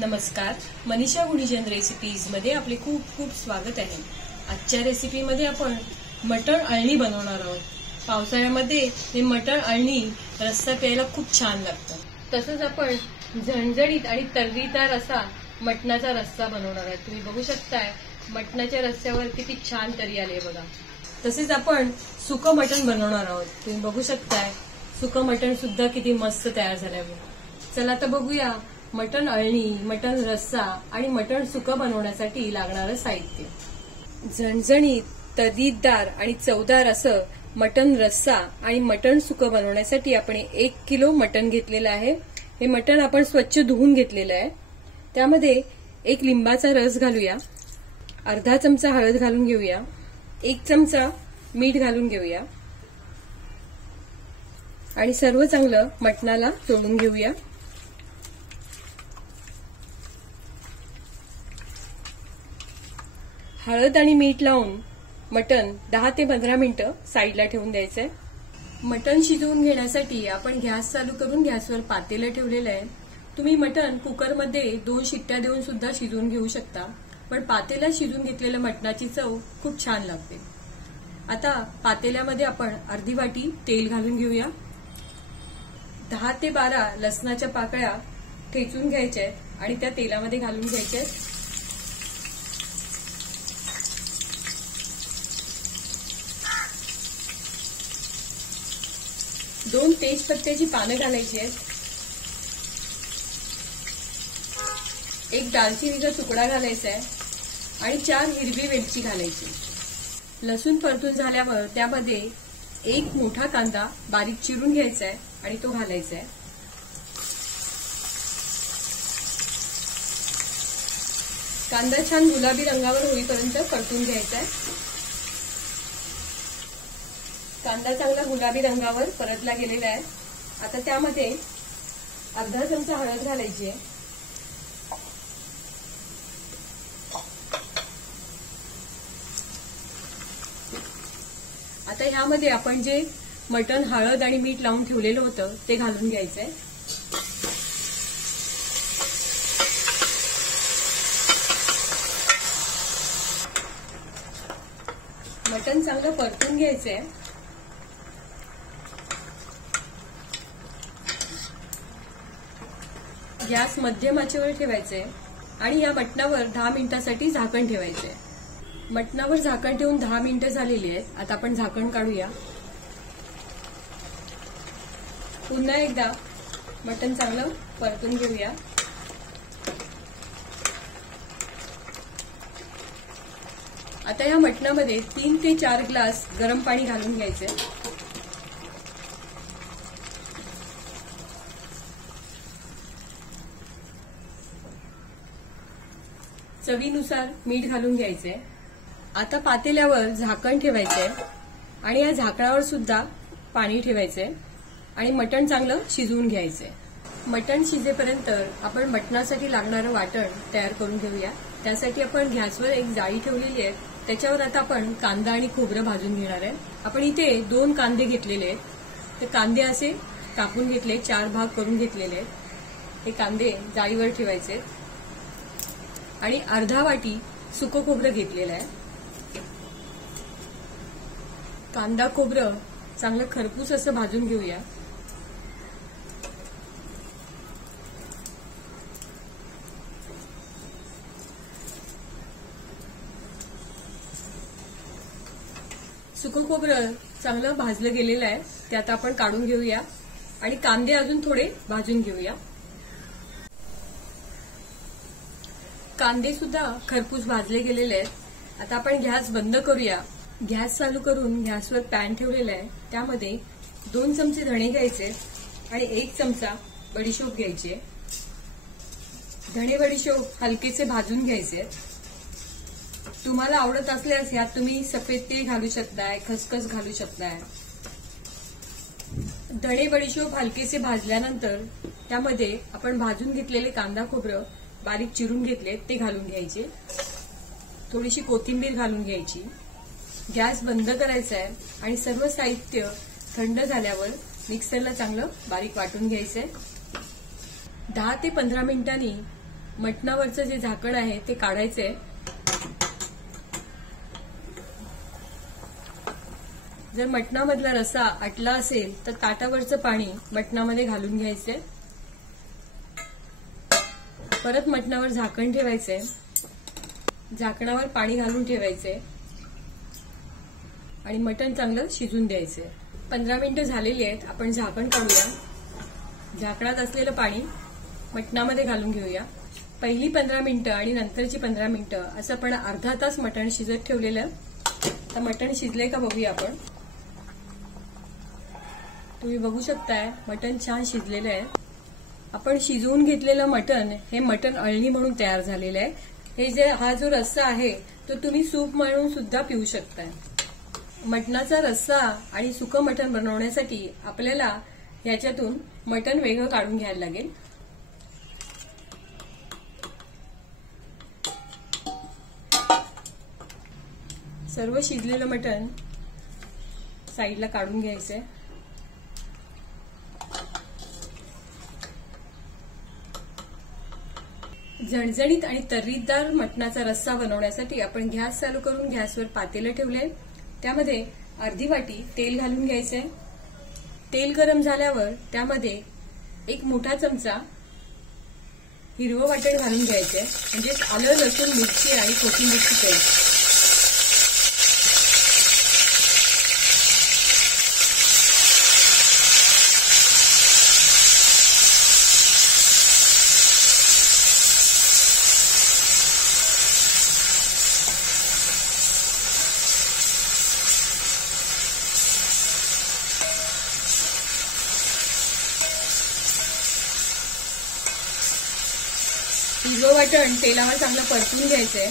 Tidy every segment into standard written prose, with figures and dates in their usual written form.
नमस्कार, मनीषा गुणीजन रेसिपीज मध्ये आपले खूप खूप स्वागत आहे। आजच्या रेसिपीमध्ये आपण मटण अळणी बनवणार आहोत। पावसाळ्यामध्ये हे मटण अळणी रस्सा प्यायला खूप छान लागतं। तसंच आपण झणझणीत आणि तर्रीदार असा मटणाचा रस्सा बनवणार आहोत। तुम्ही बघू शकताय मटणाच्या रस्स्यावर किती छान तर्री आली आहे बघा। तसेच आपण सुकं मटण बनवणार आहोत। तुम्ही बघू शकताय सुकं मटण सुद्धा किती मस्त तयार झालंय। चला आता बघूया मटण अळणी, मटण रस्सा आणि मटण सुकं बनवण्यासाठी लागणारं साहित्य। झणझणीत, तर्रीदार आणि चवदार असं मटण रस्सा आणि मटण सुकं बनवण्यासाठी आपण 1 किलो मटण घेतलेलं आहे। हे मटण आपण स्वच्छ धुवून घेतलेलं आहे। त्यामध्ये 1 लिंबाचा रस घालूया, अर्धा चमचा हळद घालून घेऊया, 1 चमचा मीठ घालून घेऊया आणि सर्व चांगलं मटणाला चोळून घेऊया। हळद आणि मीठ लावून मटण 10 ते 15 मिनिटं साईडला ठेवून द्यायचंय। मटण शिजवून घेण्यासाठी आपण गॅस चालू करून गॅसवर पातेलं ठेवलेलं आहे। तुम्ही मटण कुकरमध्ये 2 शिट्ट्या देऊन सुद्धा शिजवून घेऊ शकता, पण पातेल्यात शिजवून घेतलेल्या मटणाची चव खूप छान लागते। आता पातेल्यामध्ये आपण अर्धी वाटी तेल घालून घेऊया। 10 ते 12 लसणाच्या पाकळ्या ठेचून घ्यायच्या आहेत आणि त्या तेलामध्ये घालून घ्यायच्या आहेत। 2 तेजपत्त्याची पानं घालायची आहेत, 1 दालचिनीचा तुकडा घालायचा आहे आणि 4 हिरवी वेलची घालायची। लसूण परतून झाल्यावर त्यामध्ये 1 मोठा कांदा बारीक चिरून घ्यायचा आहे आणि तो घालायचा आहे। कांदा छान गुलाबी रंगावर होईपर्यंत परतून घ्यायचा आहे। कांदा चांगला गुलाबी रंगावर परतला गेलेला आहे। आता त्यामध्ये अर्धा चमचा हळद घालायची आहे, आता ह्यामध्ये आपण जे मटण हळद आणि मीठ लावून ठेवलेलं होतं ते घालून घ्यायचंय। मटण चांगलं परतून घ्यायचंय। गॅस मध्यम आचेवर ठेवायचे आणि या मटणावर 10 मिनिटांसाठी झाकण ठेवायचे। मटणावर झाकण ठेवून 10 मिनिटं झालेली आहेत। आता आपण झाकण काढूया। पुन्हा एकदा मटण चांगलं परतून घेऊया। आता या मटणामध्ये 3 ते 4 ग्लास गरम पाणी घालून घ्यायचे। चवीनुसार मीठ घालून घ्यायचे। आता पातेल्यावर झाकण ठेवायचंय आणि या झाकणावर सुद्धा पाणी ठेवायचंय आणि मटण चांगलं शिजवून घ्यायचंय। मटण शिजेपर्यंत आपण मटणासाठी लागणारं वाटण तयार करून घेऊया। त्यासाठी आपण गॅसवर एक जाळी ठेवलेली आहे, त्याच्यावर आता आपण कांदा आणि खोबरं भाजून घेणार आहे। आपण इथे 2 कांदे घेतलेले आहेत, ते कांदे असे कापून घेतले, 4 भाग करून घेतलेले आहेत। हे कांदे जाळीवर ठेवायचे आणि अर्धा वाटी सुकं खोबरं घेतलेलं आहे। कांदा खोबरं चांगलं खरपूस असं भाजून घेऊया। सुकं खोबरं चांगलं भाजलं गेलेलं आहे, ते आता आपण काढून घेऊया आणि कांदे अजून थोडे भाजून घेऊया। कांदे सुद्धा खरपूस भाजले गेलेले आहेत। आता आपण गॅस बंद करूया। गॅस चालू करून गॅसवर पॅन ठेवलेला आहे, त्यामध्ये 2 चमचे धणे घ्यायचे आणि 1 चमचा बडीशोप घ्यायची। धणे बडीशोप हलकेसे भाजून घ्यायचे। तुम्हाला आवडत असल्यास यात तुम्ही सफेद तीळ घालू शकताय, खसखस घालू शकताय। धणे बडीशोप हलकेसे भाजल्यानंतर त्यामध्ये आपण भाजून घेतलेले कांदा खोबरं बारीक चिरून घेतले ते घालून घ्यायचे। थोडीशी कोथिंबीर घालून घ्यायची। गॅस बंद करायचा आहे आणि सर्व साहित्य थंड झाल्यावर मिक्सरला चांगलं बारीक वाटून घ्यायचंय। 10 ते 15 मिनिटांनी मटणावरचं जे झाकण आहे ते काढायचंय. जर मटणामधला रस्सा आटला असेल तर ताटावरचं पाणी मटणामध्ये घालून घ्यायचंय. परत मटणावर झाकण ठेवायचंय. झाकणावर पाणी घालून ठेवायचंय आणि मटण चांगलं शिजून द्यायचंय. 15 मिनिटं झालेली आहेत. आपण झाकण काढूया. झाकणात असलेलं पाणी मटणामध्ये घालून घेऊया. पहिली 15 मिनिटं आणि नंतरची 15 मिनिटं असं आपण अर्धा तास मटण शिजत ठेवलेलं. तर मटण शिजलंय का बघूया आपण. तुम्ही बघू शकताय मटण छान शिजलेलं आहे. आपण शिजवून घेतलेलं मटण हे मटण अळणी म्हणून तयार झालेलं आहे. हा जो रस्सा आहे तो तुम्ही सूप म्हणून सुद्धा पिऊ शकताय. मटणाचा रस्सा आणि सुकं मटण बनवण्यासाठी आपल्याला ह्याच्यातून मटण वेगळं काढून घ्यायला लागेल. सर्व शिजलेलं मटण साईडला काढून घ्यायचंय. झणझणीत आणि तर्रीदार मटणाचा रस्सा बनवण्यासाठी आपण गॅस चालू करून गॅसवर पातेलं ठेवले. त्यामध्ये अर्धी वाटी तेल घालून घ्यायचंय. तेल गरम झाल्यावर त्यामध्ये एक मोठा चमचा हिरवं वाटण घालून घ्यायचंय. म्हणजे आलं, लसूण, मिरची आणि कोथिंबीरची पेस्ट. हिरवं वाटण तेलावर चांगलं परतून घ्यायचंय.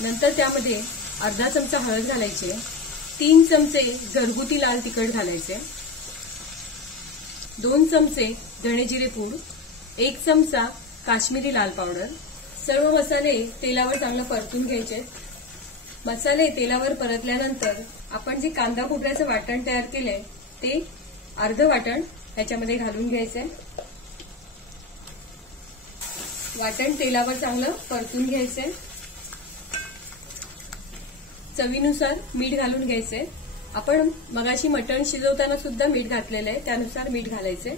नंतर त्यामध्ये अर्धा चमचा हळद घालायची. 3 चमचे घरगुती लाल तिखट घालायचे. 2 चमचे धणे जिरे पूड. 1 चमचा काश्मीरी लाल पावडर. सर्व मसाले तेलावर चांगलं परतून घ्यायचे. मसाले तेलावर परतल्यानंतर आपण जे कांदा खोबऱ्याचं वाटण तयार केलंय ते अर्ध वाटण ह्याच्यामध्ये घालून घ्यायचंय. वाटण तेलावर चांगलं परतून घ्यायचंय. चवीनुसार मीठ घालून घ्यायचंय. आपण मगाशी मटण शिजवताना सुद्धा मीठ घातलेलं आहे, त्यानुसार मीठ घालायचंय.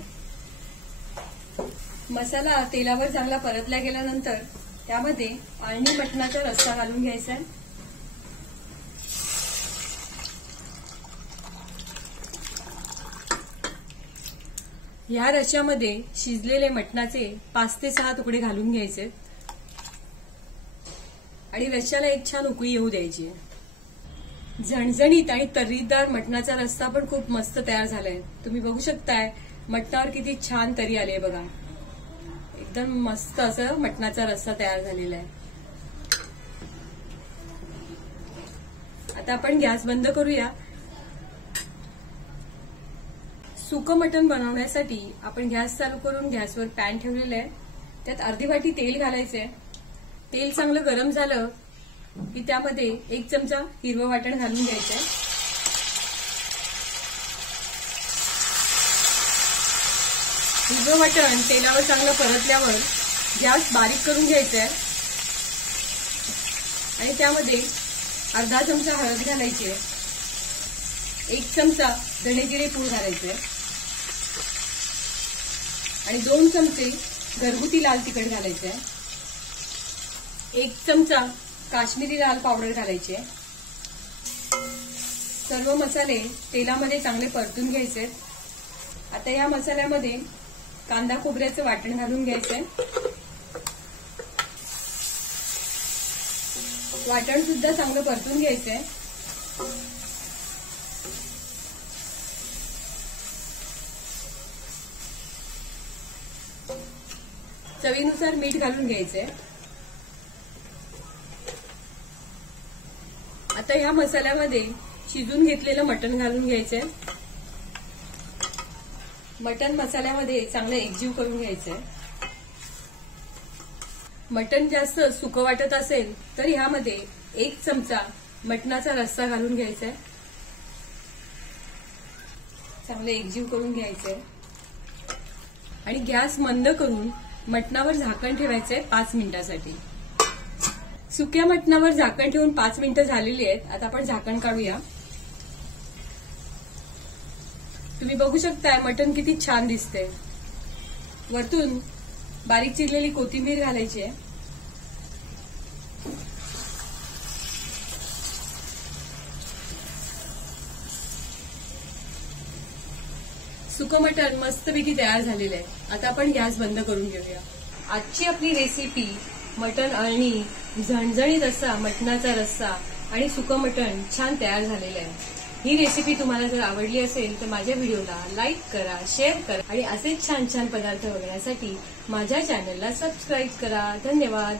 मसाला तेलावर चांगला परतला गेल्यानंतर त्यामध्ये अळणी मटणाचा रस्सा घालून घ्यायचा आहे. या रश्श्यामध्ये शिजलेले मटणाचे 5 ते 6 तुकडे घालून घ्यायचे आणि रश्श्याला एक छान उकळी येऊ द्यायची. झणझणीत आणि तर्रीदार मटणाचा रस्सा पण खूप मस्त तयार झालाय. तुम्ही बघू शकताय मटणावर किती छान तरी आली आहे बघा. एकदम मस्त असं मटणाचा रस्सा तयार झालेला आहे. आता आपण गॅस बंद करूया. सुकं मटण बनवण्यासाठी आपण गॅस चालू करून गॅसवर पॅन ठेवलेला आहे. त्यात अर्धी वाटी तेल घालायचंय. तेल चांगलं गरम झालं की त्यामध्ये 1 चमचा हिरवं वाटण घालून घ्यायचंय. हिरवं वाटण तेलावर चांगलं परतल्यावर गॅस बारीक करून घ्यायचंय आणि त्यामध्ये अर्धा चमचा हळद घालायची आहे. 1 चमचा धणे जिरे पूड घालायचे आणि 2 चमचे घरगुती लाल तिखट घालायचे. 1 चमचा काश्मीरी लाल पावडर घालायचे. सर्व मसाले तेलामध्ये चांगले परतून घ्यायचे. आता या मसाल्यामध्ये कांदा खोबऱ्याचं वाटण घालून घ्यायचंय. वाटण सुद्धा चांगलं परतून घ्यायचंय. चवीनुसार मीठ घालून घ्यायचंय. आता ह्या मसाल्यामध्ये शिजून घेतलेलं मटण घालून घ्यायचंय. मटण मसाल्यामध्ये चांगलं एकजीव करून घ्यायचंय. मटण जास्त सुकं वाटत असेल तर ह्यामध्ये 1 चमचा मटणाचा रस्सा घालून घ्यायचाय. चांगलं एकजीव करून घ्यायचंय आणि गॅस मंद करून मटणावर झाकण ठेवायचंय 5 मिनिटांसाठी. सुक्या मटणावर झाकण ठेवून 5 मिनिटं झालेली आहेत. आता आपण झाकण काढूया. तुम्ही बघू शकताय मटण किती छान दिसतंय. वरतून बारीक चिरलेली कोथिंबीर घालायची आहे. सुकं मटण मस्तपैकी तयार झालेलं आहे. आता आपण गॅस बंद करून घेऊया. आजची आपली रेसिपी मटण अळणी, झणझणीत असा मटणाचा रस्सा आणि सुकं मटण छान तयार झालेलं आहे. ही रेसिपी तुम्हाला जर आवडली असेल तर माझ्या व्हिडिओला लाईक करा, शेअर करा आणि असेच छान छान पदार्थ बघण्यासाठी माझ्या चॅनलला सबस्क्राईब करा. धन्यवाद.